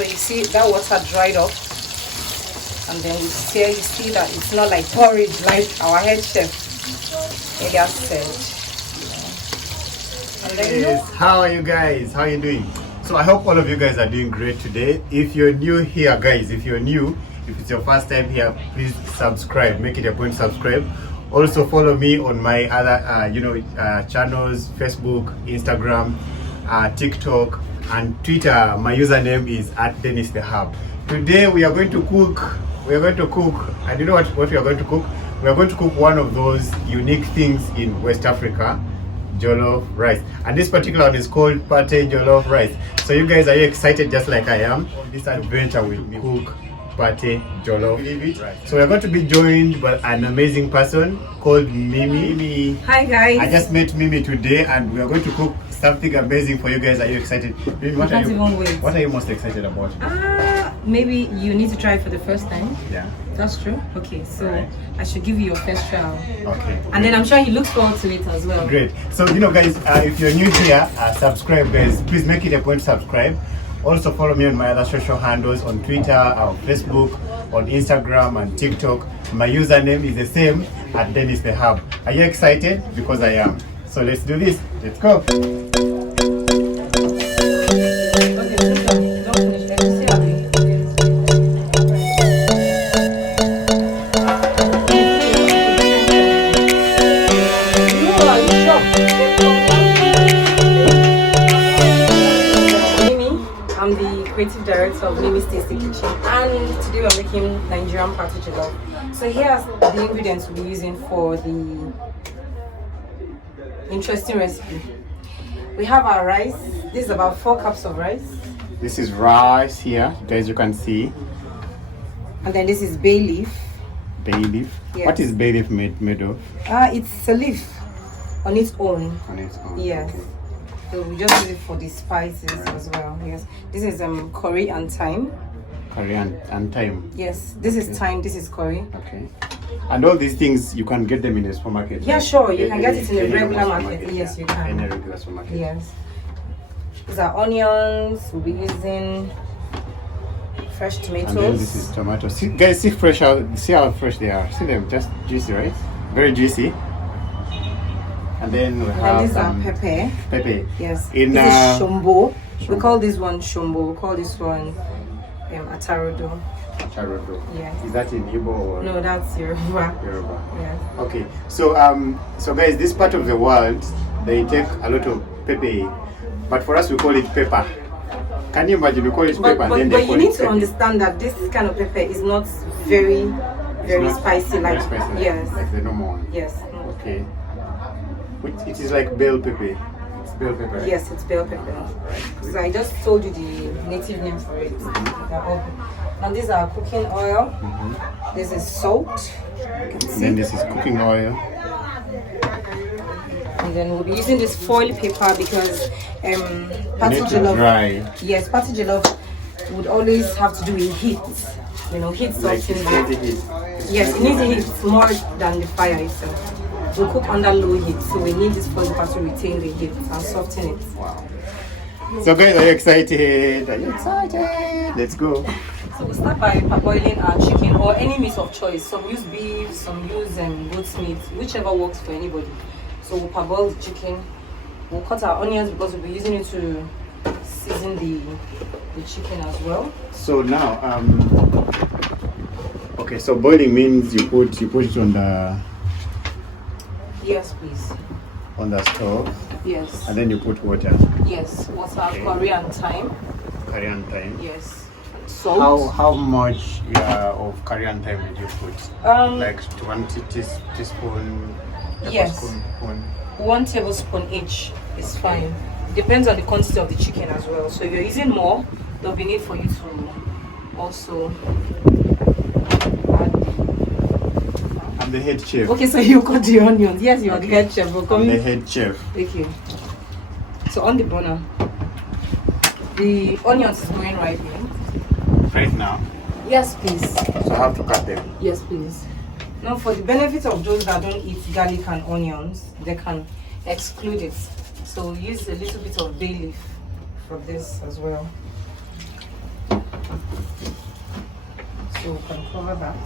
So you see that water dried up, and then you see that it's not like porridge like our head chef Elia said. And then, yes. How are you guys? How are you doing? So I hope all of you guys are doing great today. If you're new here, guys, if it's your first time here, please subscribe. Make it a point to subscribe. Also follow me on my other channels: Facebook, Instagram, TikTok, and Twitter. My username is @DenisKaahwa. Today we are going to cook. And you know what we are going to cook? We are going to cook one of those unique things in West Africa, jollof rice. And this particular one is called pate jollof rice. So you guys, are you excited just like I am? This adventure will cook pate jollof rice. So we're going to be joined by an amazing person called Mimi. Hi guys. I just met Mimi today and we are going to cook something amazing for you guys. Are you excited? Mimi, what are you most excited about? Maybe you need to try it for the first time. Yeah. That's true. Okay, so right. I should give you your first trial. Okay. And then I'm sure you look forward to it as well. Great. So guys, if you're new here, subscribe guys. Please make it a point to subscribe. Also follow me on my other social handles on Twitter, on Facebook, on Instagram and TikTok. My username is the same @DenisKaahwa. Are you excited? Because I am. So let's do this. Let's go. Creative director of Mimi's Tasty Kitchen, and today we're making Nigerian pate jollof. So here's the ingredients we'll be using for the interesting recipe. We have our rice. This is about 4 cups of rice. This is rice here, guys, you can see. And then this is bay leaf. Bay leaf? Yes. What is bay leaf made of? It's a leaf on its own. On its own. Yes. Okay. So we just use it for the spices as well. Yes. This is curry and thyme. Curry and thyme. Yes. This is thyme. This is curry. Okay. And all these things you can get them in the supermarket. Yeah, right? Sure. You can get it in a regular market. Yes, you can. In a regular supermarket. Yes. These are onions. We'll be using fresh tomatoes. And then this is tomato. See, guys, see how fresh they are. See them, just juicy, right? Very juicy. And then we have these are pepper. Pepper. Yes. This is shombo. We call this one shombo. We call this one atarodo. Atarodo. Yes. Is that in Igbo or? No, that's Yoruba. Yoruba. Yes. Okay. So guys, this part of the world they take a lot of pepper, but for us we call it pepper. Can you imagine we call it pepper? But you need to understand that this kind of pepper is not very spicy like spicy, yes. Like the normal one. Yes. Okay. It is like bell pepper. It's bell pepper. Right? Yes, it's bell pepper. Right. So I just told you the native name for it. And these are cooking oil. This is salt. And then this is cooking oil. And then we'll be using this foil paper because pate jollof. Dry. Yes, pate jollof would always have to do with heat. Heat something. Yes, it needs heat more than the fire itself. We cook under low heat, so we need this foil paper to retain the heat and soften it. Wow. So guys, are you excited? Let's go. So we'll start by parboiling our chicken or any meat of choice. Some use beef, some use goat's meat, whichever works for anybody. So we'll parboil the chicken. We'll cut our onions because we'll be using it to season the chicken as well. So now, okay. So boiling means you put it on the. Yes, please. On the stove. Yes. And then you put water. Yes, water, okay. Curry and thyme. Curry and thyme. Yes. Salt. How much of curry and thyme did you put? Like 20 teaspoon. Yes. Spoon. 1 tablespoon each is fine. Depends on the quantity of the chicken as well. So if you're using more, there'll be need for you to also. I'm the head chef. Okay, so you cut the onions. Yes, you are the head chef. I'm the head chef. Okay. So on the burner, the onions is going right in. Right now? Yes, please. So I have to cut them? Yes, please. Now, for the benefit of those that don't eat garlic and onions, they can exclude it. So use a little bit of bay leaf for this as well. So we can cover that.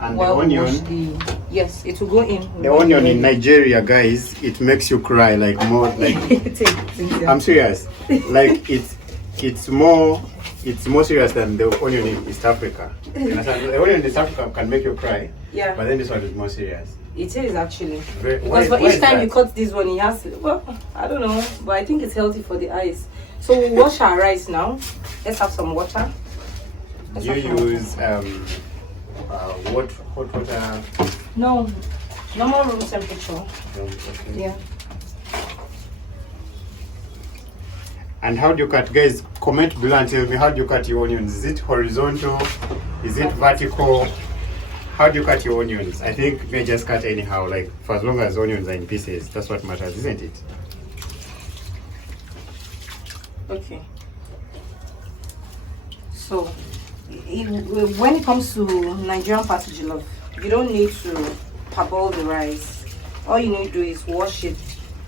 And While the we wash onion. yes, it will go in. The onion in Nigeria, guys, it makes you cry like more like. I'm serious. Like it's more serious than the onion in East Africa. The onion in East Africa can make you cry. Yeah. But then this one is more serious. It is actually. Because for each time you cut this one, it has to, well, I don't know, but I think it's healthy for the eyes. So we'll wash our rice now. Let's have some water. You use hot water? No, normal room temperature. Okay. Yeah. And how do you cut, guys? Comment below and tell me, how do you cut your onions? Is it horizontal? Is it vertical? How do you cut your onions? I think they just cut anyhow, like for as long as onions are in pieces. That's what matters, isn't it? Okay. So, when it comes to Nigerian party jollof, you don't need to parboil the rice. All you need to do is wash it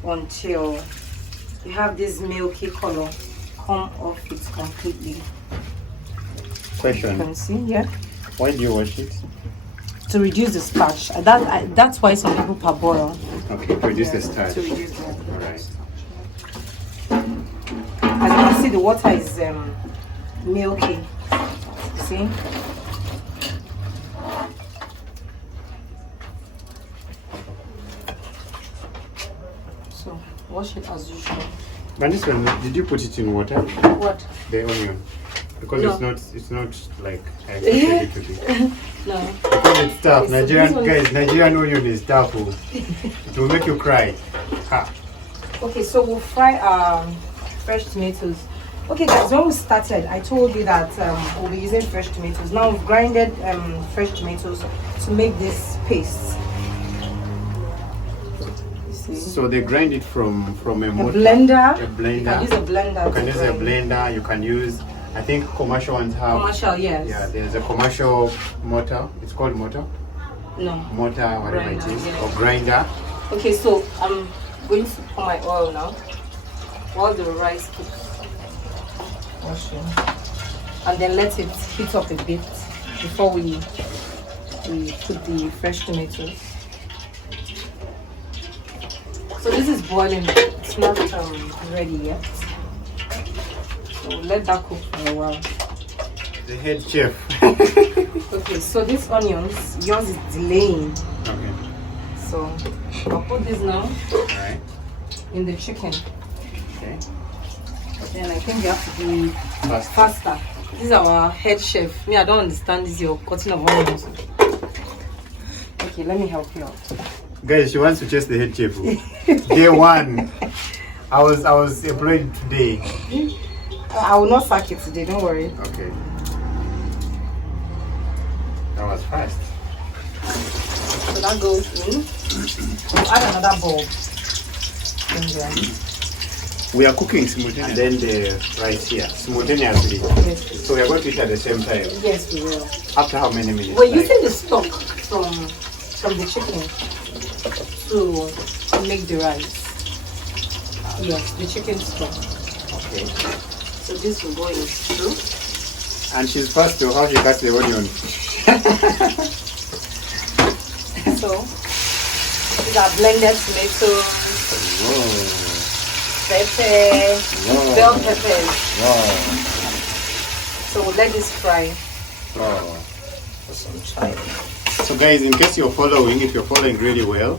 until you have this milky color come off it completely. Question. You can see, yeah. Why do you wash it? To reduce the starch. That's why some people parboil. Okay, to reduce the starch. To reduce the Alright. As you can see, the water is milky. See? So wash it as usual. But this one, did you put it in water? What? The onion. Because No. it's not like I expected it to be. No. Because it's tough. This Nigerian one guys, Nigerian onion is tough. Oh. It will make you cry. Ha. Okay, so we'll fry fresh tomatoes. Okay guys, when we started, I told you that we'll be using fresh tomatoes. Now we've grinded fresh tomatoes to make this paste. You see? So they grind it from a mortar. blender. A blender. You can use a blender. You can to use a grind. blender. You can use, I think commercial ones have. Commercial, yes. Yeah, there's a commercial mortar. It's called mortar. No. Mortar, whatever Grinder, it is, yeah. or grinder. Okay, so I'm going to pour my oil now while the rice keeps washing, and then let it heat up a bit before we put the fresh tomatoes. So this is boiling, it's not ready yet, so let that cook for a while. The head chef. Okay, so these onions, yours is delaying, Okay. so I'll put this now Alright. in the chicken. Okay. Then I think you have to be Fast. faster. This is our head chef. Me, I don't understand this, your cutting of onions. Okay, let me help you out. Guys, she wants to chase the head chef. Day one. I was employed today. I will not sack it today, don't worry. Okay. That was fast. So that goes in. We'll add another bulb in there. We are cooking simultaneously. And then the rice here, simultaneously. Yes, So we are going to eat at the same time. yes, we will. After how many minutes? We're Like- using the stock from the chicken to make the rice. Yes, the chicken stock. Okay. So this will go in through. And she's fast to how she cuts the onion. So these are blended tomatoes, Whoa. pepper, Wow. bell peppers. Wow. So we'll let this fry Wow. for some time. So guys, in case you're following, if you're following really well,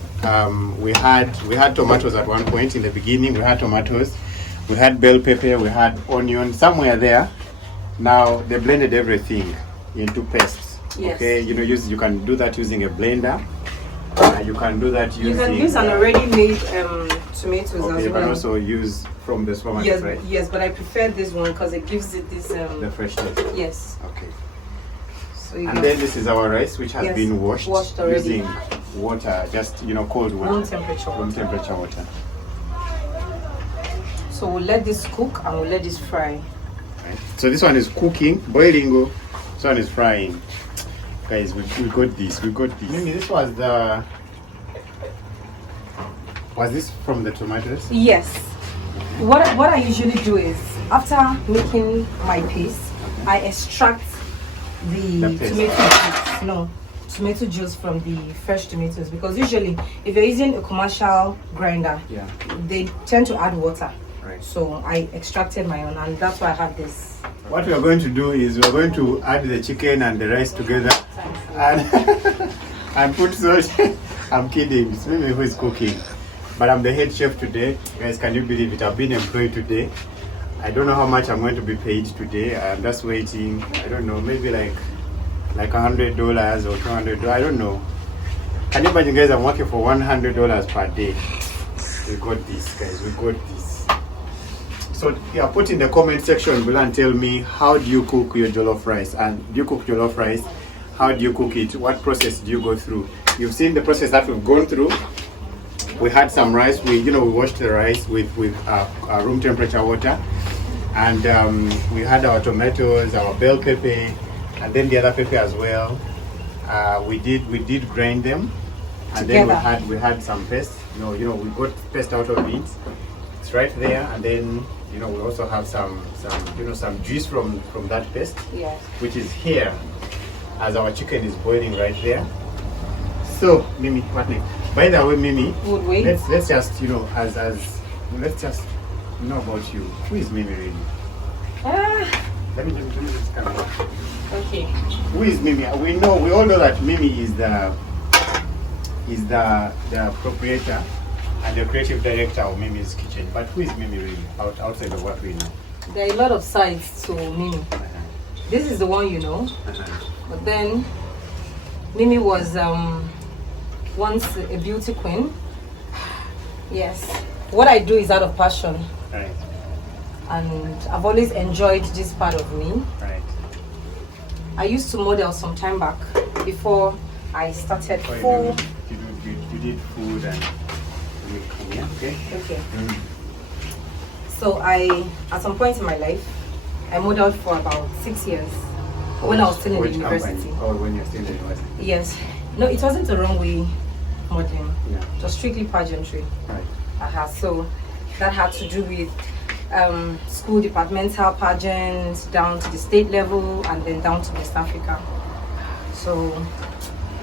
we had tomatoes at one point in the beginning. We had tomatoes, we had bell pepper, we had onion somewhere there. Now they blended everything into paste. Yes. Okay, you can do that using a blender. You can do that using. You can use an already made tomatoes Okay, as you well. can also use from the supermarket, Yes, right? yes, but I prefer this one because it gives it this The freshness. yes. Okay. So you And can- then this is our rice, which has Yes, been washed already. using water, just cold water, room temperature. room temperature water. So we'll let this cook and we'll let this fry. Right. So this one is cooking, boiling. This one is frying. Guys, we got this. We got this. Mimi, this was the. Was this from the tomatoes? Yes. what I usually do is after making my paste, I extract the paste. tomato juice. No, tomato juice from the fresh tomatoes, because usually if you're using a commercial grinder, they tend to add water. Right. So I extracted my own, and that's why I have this. What we are going to do is we are going to add the chicken and the rice together and and put salt. I'm kidding. It's Mimi who is cooking, but I'm the head chef today. Guys, can you believe it? I've been employed today. I don't know how much I'm going to be paid today. I'm just waiting. I don't know, maybe like $100 or $200. I don't know. Can you imagine, guys? I'm working for $100 per day. We got this, guys. We got this. So yeah, put in the comment section below and tell me, how do you cook your jollof rice? And do you cook jollof rice? How do you cook it? What process do you go through? You've seen the process that we've gone through. We had some rice. We washed the rice with room temperature water, and we had our tomatoes, our bell pepper, and then the other pepper as well. We did grind them, and together. Then we had some paste. We got paste out of it. It's right there, and then we also have some juice from that paste, Yes. which is here, as our chicken is boiling right there. So Mimi, what next? By the way, Mimi, Would wait. let's just let's just know about you. Who is Mimi really? Let me just come back. Okay. Who is Mimi? We all know that Mimi is the proprietor and the creative director of Mimi's Kitchen. But who is Mimi really outside of what we know? There are a lot of sides to Mimi. This is the one you know, but then Mimi was once a beauty queen. Yes. What I do is out of passion. Right. And I've always enjoyed this part of me. Right. I used to model some time back before I started full. You did food and yeah, okay. Okay. So at some point in my life, I modeled for about 6 years when I was still in the university. Oh, when you're still in the university. Yes. No, it wasn't the runway modeling. Yeah. It was strictly pageantry. Right. So that had to do with school departmental pageants down to the state level and then down to West Africa. So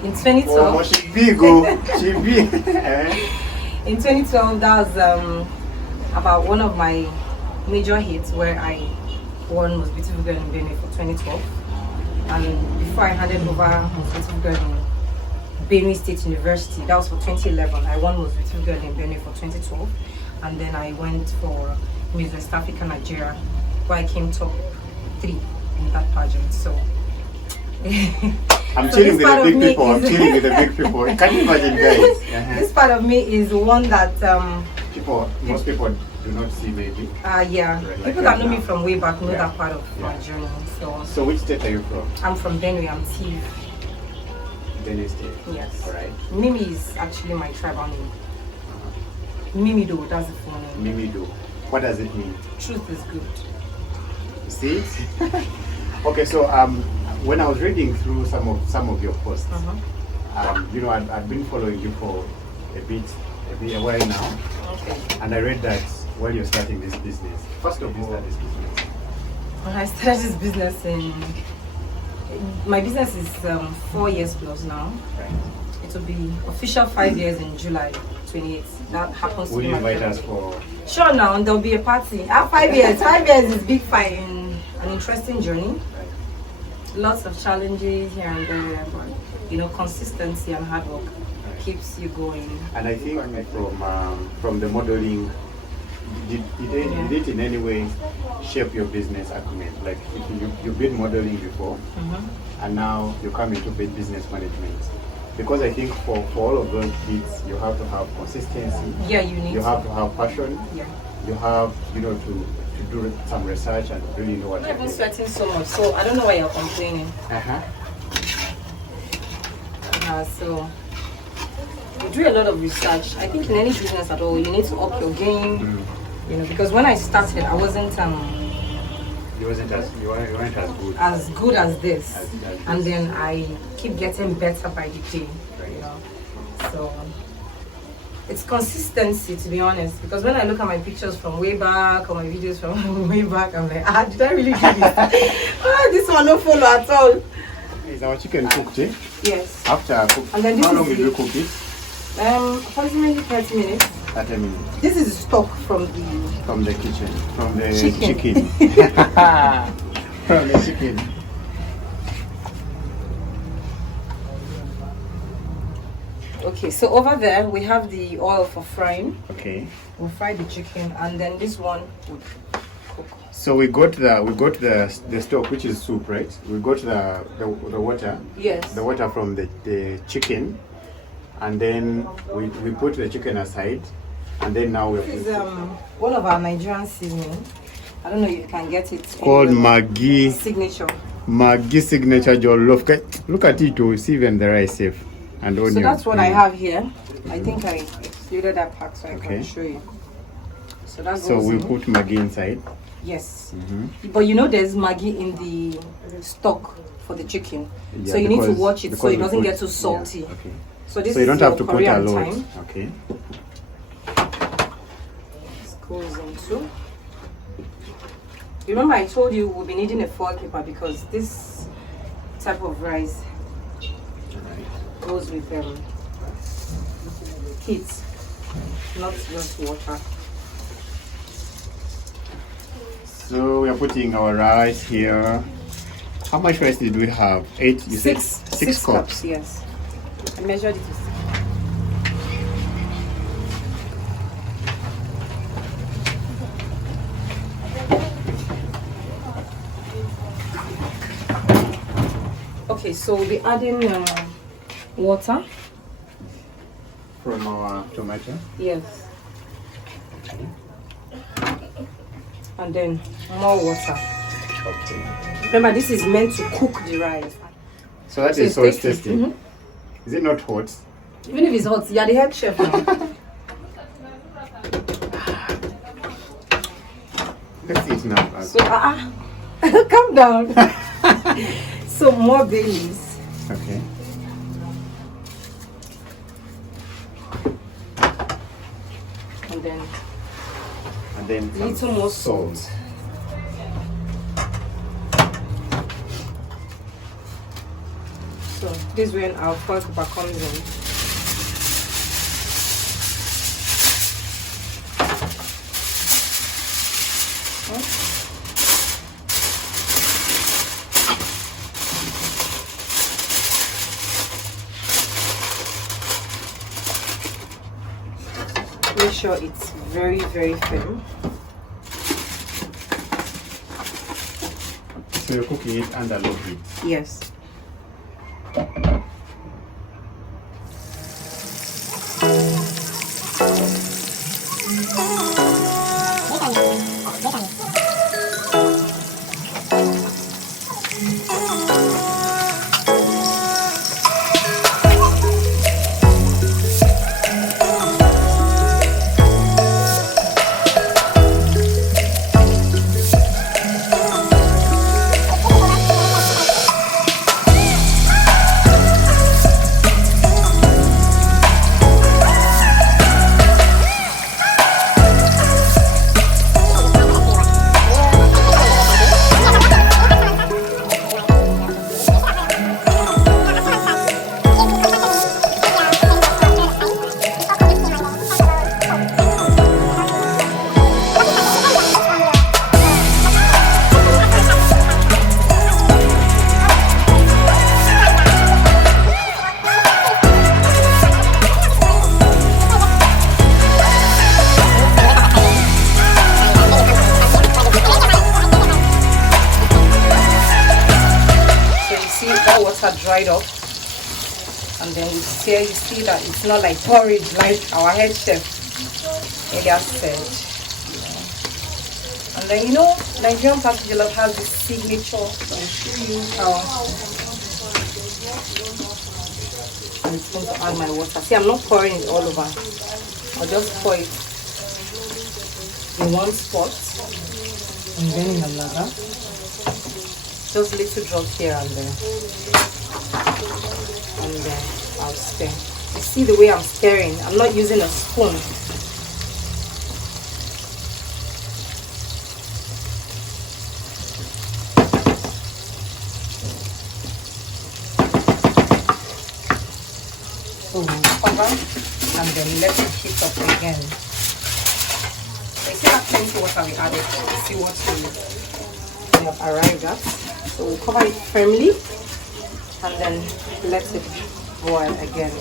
in 2012, oh, she big, she big. in 2012, that was about one of my major hits where I won Most Beautiful Girl in Benue for 2012. And before I handed over Most Beautiful Girl in Benue State University, that was for 2011. I won Most Beautiful Girl in Benue for 2012. And then I went for Miss West Africa Nigeria, where I came top 3 in that pageant. So I'm so chilling with the big people. I'm chilling with the big people. Can you imagine, guys? This part of me is the one that most people do not see, maybe. yeah. Like People that know me now. from way back know Yeah. that part of my journey. So which state are you from? I'm from Benue. I'm Tiv. Denis State. Yes. All right. Mimi is actually my tribal name. Mimi Do, that's the full name. Mimi Do. What does it mean? Truth is good. See? Okay, so when I was reading through some of your posts, I'd been following you for a while now. Okay. And I read that while you're starting this business. First of all, this business. When I started this business my business is 4 years plus now. Right. It will be official 5 years in July 28th. That happens to Will be you my invite us birthday. for? Sure, now and there'll be a party. 5 years. 5 years is big fight in an interesting journey. Right. Lots of challenges here and there, but consistency and hard work keeps you going. And I think from the modeling, did it in any way shape your business acumen? Like you've been modeling before, and now you come into business management. Because I think for all of those kids, you have to have consistency. Yeah, you need. You have to have passion. Yeah. You have to do some research and really know what I'm you're not even doing. sweating so much, so I don't know why you're complaining. So you do a lot of research. I think in any business at all, you need to up your game. Because when I started, I wasn't You weren't as good. as good as this, As and this. then I keep getting better by the day. Right. So It's consistency, to be honest, because when I look at my pictures from way back or my videos from way back, I'm like, did I really do this? This one no follow at all. Is our chicken cooked, eh? Yes. After cook, And then this how long is will you cook it? Approximately 30 minutes. 30 minutes. This is stock from the kitchen, from the chicken. From the chicken. Okay, so over there we have the oil for frying. Okay. We'll fry the chicken, and then this one would cook. So we got the stock, which is soup, right? We got the water. Yes. The water from the chicken, and then we put the chicken aside, and then now we This is one of our Nigerian seasoning. I don't know if you can get it. called Maggi Signature. Signature Jollof. Look at it to see even the rice safe and onion. So that's what I have here. I think I excluded that pack so I can show you. So that's so we put Maggi inside. Yes. But you know there's Maggi in the stock for the chicken. Yeah, so you need to watch it so it doesn't get too salty. Yeah, okay. So this So you don't is have your to put a Korean lot. time. Okay. This goes into. Remember I told you we'll be needing a foil paper because this type of rice goes with heat, not just water. So we are putting our rice here. How much rice did we have? 8. You said 6 cups. Yes, I measured it. Okay, so we'll be adding water From our tomato. Yes. And then more water. Okay. Remember, this is meant to cook the rice. So that So is it's so it's tasty. tasty. Is it not hot? Even if it's hot, you're the head chef now. Let's eat now. So, calm down. So, more bay leaves. Okay. And then little more salt. So, this is when our foil pepper comes in. Make sure it's very, very firm. So you're cooking it under low heat. Yes. Dried up, and then you see that it's not like porridge like our head chef Elias said. And then Nigerian package jollof has this signature. So I'll show you how. I'm just going to add my water. See, I'm not pouring it all over. I'll just pour it in one spot and then in another. Just little drops here and there. And then I'll stir. See the way I'm stirring. I'm not using a spoon. So cover and then let it heat up again. So you see that plenty water we added. See what we have arrived at. So we'll cover it firmly and then let it boil again.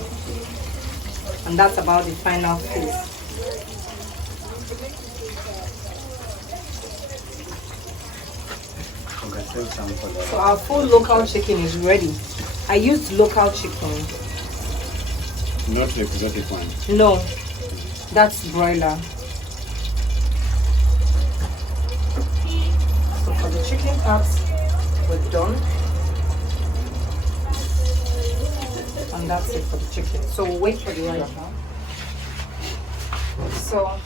And that's about the final phase. So our full local chicken is ready. I used local chicken. Not the exotic one. No, that's broiler. So for the chicken parts, we're done. And that's it for the chicken. So we'll wait for the rice now. So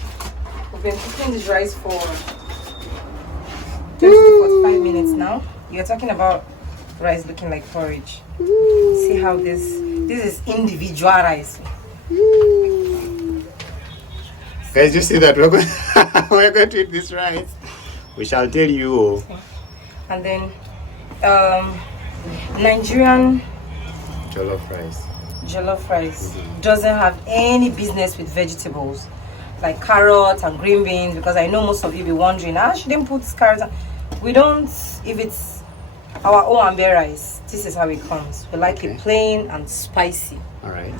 we've been cooking this rice for just 45 minutes now. You're talking about rice looking like porridge. See how this is individual rice. Guys, you see that we're going to eat this rice. We shall tell you. And then Nigerian Jollof Rice doesn't have any business with vegetables like carrots and green beans, because I know most of you be wondering, she didn't put carrots. We don't. If it's our own amber rice, this is how it comes. We like it plain and spicy. All right.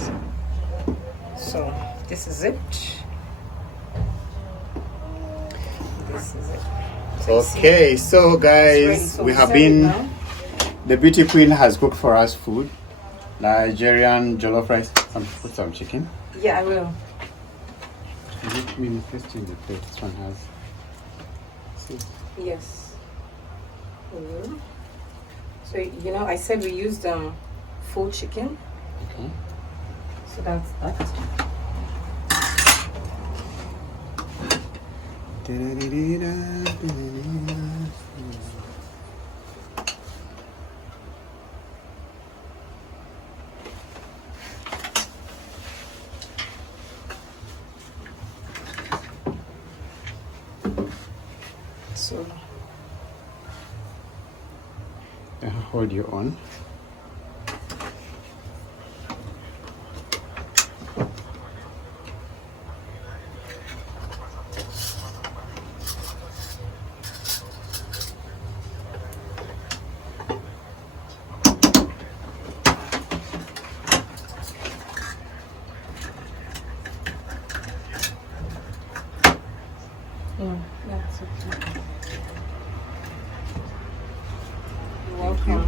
So this is it. This is it. Okay, so guys, So we have been. The beauty queen has cooked for us food. Nigerian jollof rice. Put some chicken. Yeah, I will. Let me first change the plate. This one has. See. Yes. So you know, I said we used full chicken. Okay. So that's that. So hold you on. that's okay. You're welcome.